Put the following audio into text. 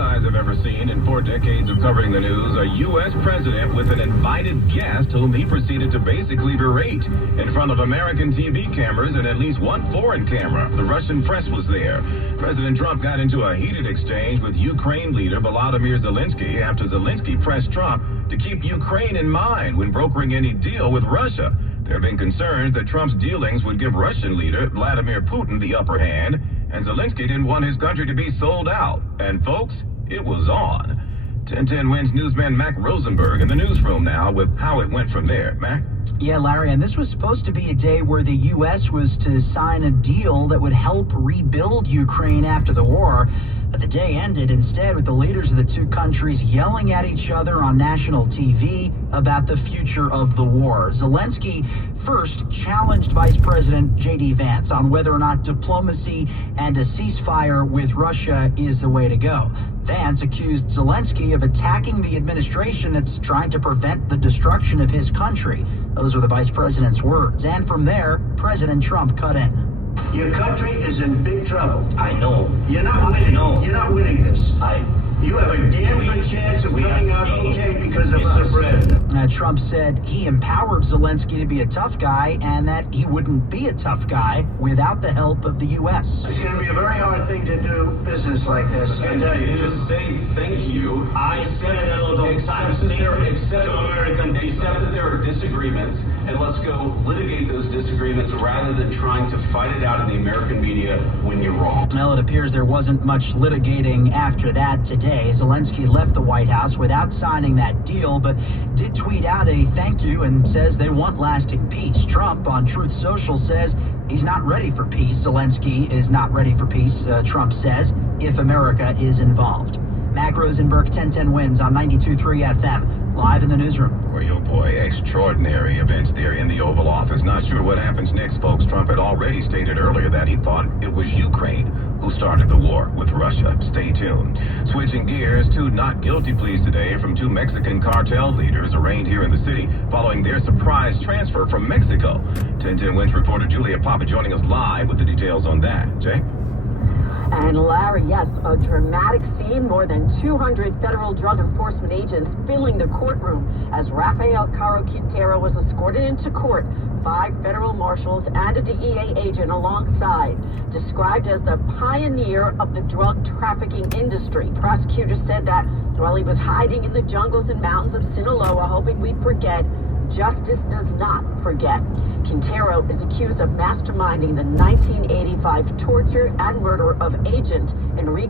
eyes have ever seen in 4 decades of covering the news, a U.S. president with an invited guest whom he proceeded to basically berate in front of American TV cameras and at least one foreign camera. The Russian press was there. President Trump got into a heated exchange with Ukraine leader Volodymyr Zelinsky after Zelinsky pressed Trump to keep Ukraine in mind when brokering any deal with Russia. There have been concerns that Trump's dealings would give Russian leader Vladimir Putin the upper hand, and Zelinsky didn't want his country to be sold out. And folks, it was on. 1010 Wins newsman Mac Rosenberg in the newsroom now with how it went from there. Mac? Yeah, Larry, and this was supposed to be a day where the U.S. was to sign a deal that would help rebuild Ukraine after the war. But the day ended instead with the leaders of the two countries yelling at each other on national TV about the future of the war. Zelensky first challenged Vice President J.D. Vance on whether or not diplomacy and a ceasefire with Russia is the way to go. Vance accused Zelinsky of attacking the administration that's trying to prevent the destruction of his country. Those were the vice president's words. And from there, President Trump cut in. Your country is in big trouble. I know. You're not winning. No. You're not winning this. You have a damn good chance of coming out okay because of our president. Trump said he empowered Zelinsky to be a tough guy and that he wouldn't be a tough guy without the help of the U.S. It's going to be a very hard thing to do business like this. I tell you. Just say thank you. I said it a little time. Accept that there are disagreements, and let's go litigate those disagreements rather than trying to fight it out in the American media when you're wrong. Well, it appears there wasn't much litigating after that today. Zelensky left the White House without signing that deal, but did tweet out a thank you and says they want lasting peace. Trump on Truth Social says he's not ready for peace. Zelensky is not ready for peace, Trump says, if America is involved. Mac Rosenberg, 1010 Wins on 92.3 FM, live in the newsroom. Boy, oh boy, extraordinary events there in the Oval Office. Not sure what happens next, folks. Trump had already stated earlier that he thought it was Ukraine who started the war with Russia. Stay tuned. Switching gears, 2 not guilty pleas today from 2 Mexican cartel leaders arraigned here in the city following their surprise transfer from Mexico. 1010 Wins reporter Julia Papa joining us live with the details on that. Jay? And Larry, yes, a dramatic scene. More than 200 federal drug enforcement agents filling the courtroom as Rafael Caro Quintero was escorted into court. 5 federal marshals and a DEA agent alongside. Described as the pioneer of the drug trafficking industry. Prosecutors said that while he was hiding in the jungles and mountains of Sinaloa, hoping we'd forget, justice does not forget. Quintero is accused of masterminding the 1985 torture and murder of Agent Enrique